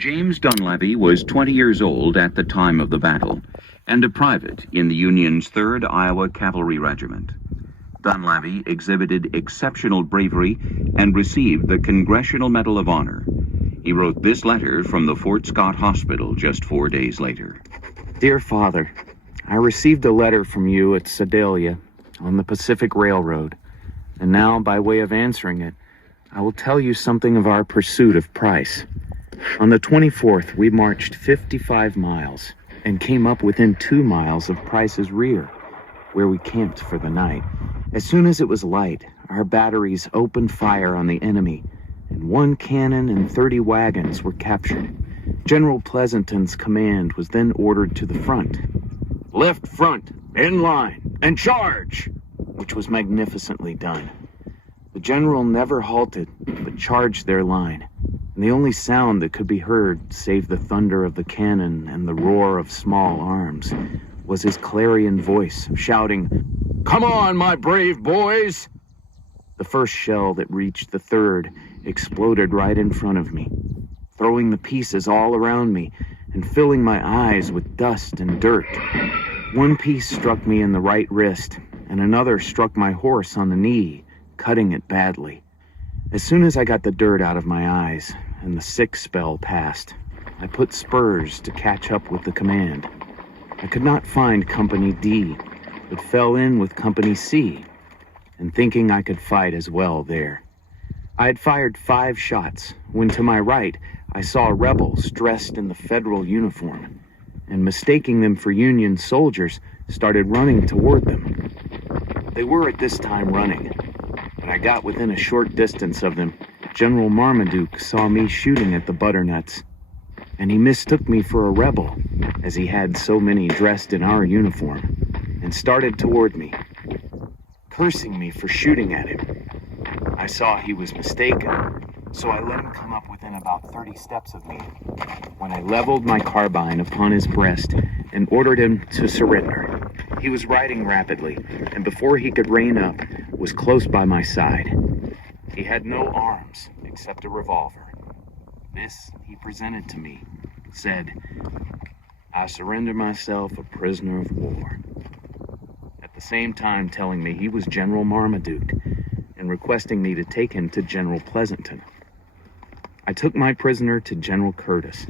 James Dunleavy was 20 years old at the time of the battle, and a private in the Union's 3rd Iowa Cavalry Regiment. Dunleavy exhibited exceptional bravery and received the Congressional Medal of Honor. He wrote this letter from the Fort Scott Hospital just 4 days later. Dear Father, I received a letter from you at Sedalia on the Pacific Railroad, and now, by way of answering it, I will tell you something of our pursuit of Price. On the 24th, we marched 55 miles and came up within 2 miles of Price's rear, where we camped for the night. As soon as it was light, our batteries opened fire on the enemy, and 1 cannon and 30 wagons were captured. General Pleasanton's command was then ordered to the front. Left front, in line, and charge! Which was magnificently done. The general never halted, but charged their line. And the only sound that could be heard, save the thunder of the cannon and the roar of small arms, was his clarion voice, shouting, "Come on, my brave boys!" The first shell that reached the 3rd exploded right in front of me, throwing the pieces all around me and filling my eyes with dust and dirt. One piece struck me in the right wrist, and another struck my horse on the knee, cutting it badly. As soon as I got the dirt out of my eyes and the sick spell passed, I put spurs to catch up with the command. I could not find Company D, but fell in with Company C, and thinking I could fight as well there. I had fired 5 shots when to my right I saw rebels dressed in the Federal uniform, and mistaking them for Union soldiers, started running toward them. They were at this time running. When I got within a short distance of them, General Marmaduke saw me shooting at the butternuts, and he mistook me for a rebel, as he had so many dressed in our uniform, and started toward me, cursing me for shooting at him. I saw he was mistaken, so I let him come up within about 30 steps of me, when I leveled my carbine upon his breast and ordered him to surrender. He was riding rapidly, and before he could rein up, was close by my side. He had no arms except a revolver. This he presented to me, said, "I surrender myself a prisoner of war," at the same time telling me he was General Marmaduke and requesting me to take him to General Pleasanton. I took my prisoner to General Curtis,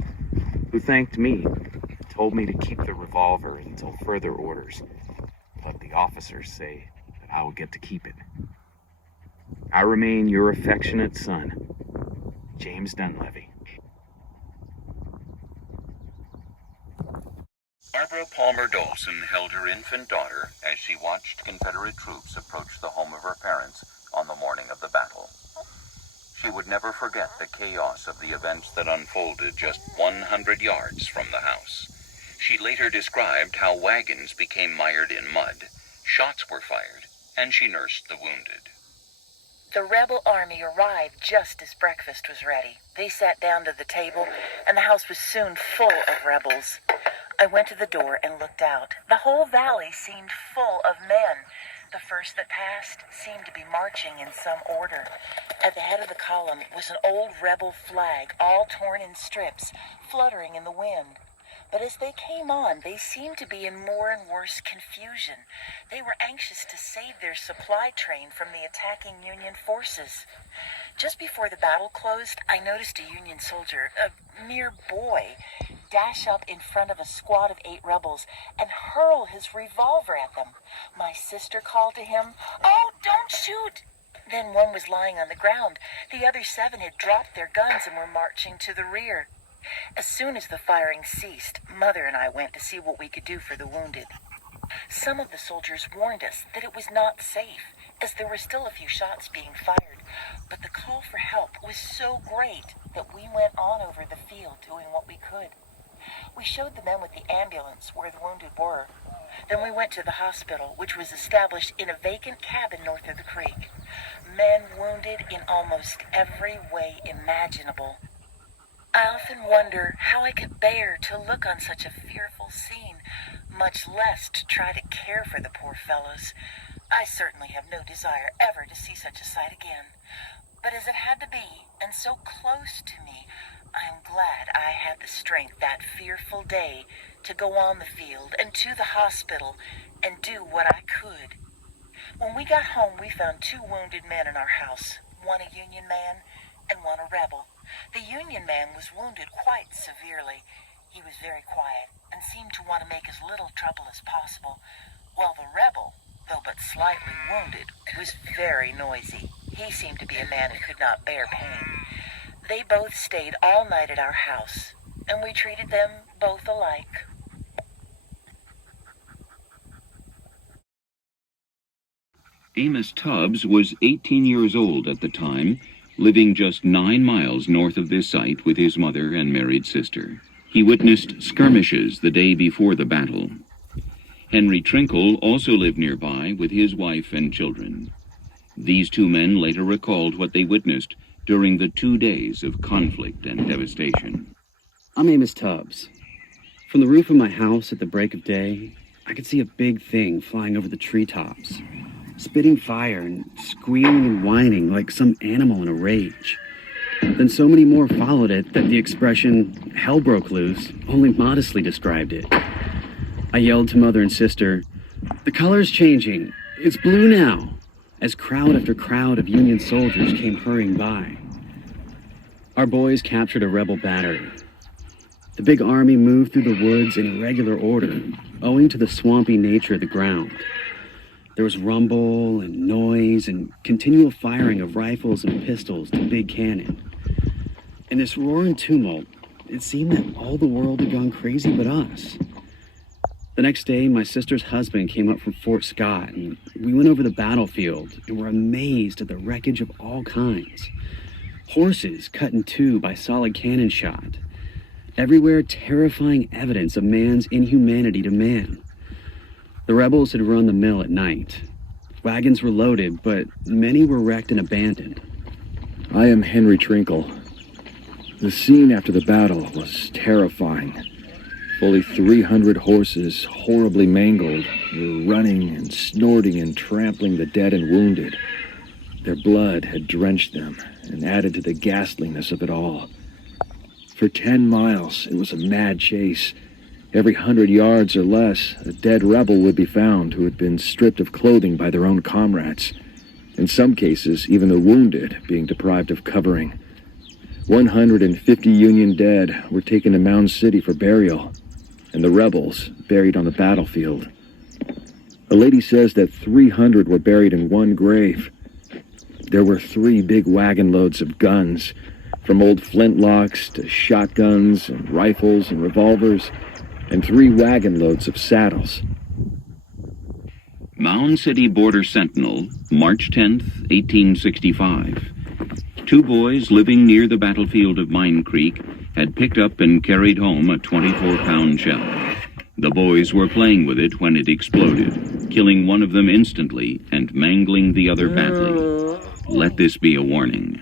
who thanked me and told me to keep the revolver until further orders, but the officers say that I will get to keep it. I remain your affectionate son, James Dunleavy. Barbara Palmer Dawson held her infant daughter as she watched Confederate troops approach the home of her parents on the morning of the battle. She would never forget the chaos of the events that unfolded just 100 yards from the house. She later described how wagons became mired in mud, shots were fired, and she nursed the wounded. The rebel army arrived just as breakfast was ready. They sat down to the table, and the house was soon full of rebels. I went to the door and looked out. The whole valley seemed full of men. The first that passed seemed to be marching in some order. At the head of the column was an old rebel flag, all torn in strips, fluttering in the wind. But as they came on, they seemed to be in more and worse confusion. They were anxious to save their supply train from the attacking Union forces. Just before the battle closed, I noticed a Union soldier, a mere boy, dash up in front of a squad of 8 rebels and hurl his revolver at them. My sister called to him, "Oh, don't shoot!" Then one was lying on the ground. The other 7 had dropped their guns and were marching to the rear. As soon as the firing ceased, Mother and I went to see what we could do for the wounded. Some of the soldiers warned us that it was not safe, as there were still a few shots being fired, but the call for help was so great that we went on over the field doing what we could. We showed the men with the ambulance where the wounded were. Then we went to the hospital, which was established in a vacant cabin north of the creek. Men wounded in almost every way imaginable. I often wonder how I could bear to look on such a fearful scene, much less to try to care for the poor fellows. I certainly have no desire ever to see such a sight again. But as it had to be, and so close to me, I'm glad I had the strength that fearful day to go on the field and to the hospital and do what I could. When we got home, we found 2 wounded men in our house, one a Union man and one a rebel. The Union man was wounded quite severely. He was very quiet and seemed to want to make as little trouble as possible, while the rebel, though but slightly wounded, was very noisy. He seemed to be a man who could not bear pain. They both stayed all night at our house, and we treated them both alike. Amos Tubbs was 18 years old at the time, living just 9 miles north of this site with his mother and married sister. He witnessed skirmishes the day before the battle. Henry Trinkle also lived nearby with his wife and children. These 2 men later recalled what they witnessed during the 2 days of conflict and devastation. I'm Amos Tubbs. From the roof of my house at the break of day, I could see a big thing flying over the treetops, spitting fire and squealing and whining like some animal in a rage. Then so many more followed it that the expression, hell broke loose, only modestly described it. I yelled to mother and sister, "The color's changing. It's blue now," as crowd after crowd of Union soldiers came hurrying by. Our boys captured a rebel battery. The big army moved through the woods in irregular order, owing to the swampy nature of the ground. There was rumble and noise and continual firing of rifles and pistols to big cannon. In this roaring tumult, it seemed that all the world had gone crazy but us. The next day, my sister's husband came up from Fort Scott, and we went over the battlefield and were amazed at the wreckage of all kinds. Horses cut in 2 by solid cannon shot. Everywhere terrifying evidence of man's inhumanity to man. The rebels had run the mill at night. Wagons were loaded, but many were wrecked and abandoned. I am Henry Trinkle. The scene after the battle was terrifying. Fully 300 horses, horribly mangled, were running and snorting and trampling the dead and wounded. Their blood had drenched them and added to the ghastliness of it all. For 10 miles, it was a mad chase. Every 100 yards or less, a dead rebel would be found who had been stripped of clothing by their own comrades. In some cases, even the wounded being deprived of covering. 150 Union dead were taken to Mound City for burial, and the rebels buried on the battlefield. A lady says that 300 were buried in one grave. There were 3 big wagon loads of guns, from old flintlocks to shotguns and rifles and revolvers, and 3 wagon loads of saddles. Mound City Border Sentinel, March 10th, 1865. 2 boys living near the battlefield of Mine Creek had picked up and carried home a 24-pound shell. The boys were playing with it when it exploded, killing one of them instantly and mangling the other badly. Let this be a warning.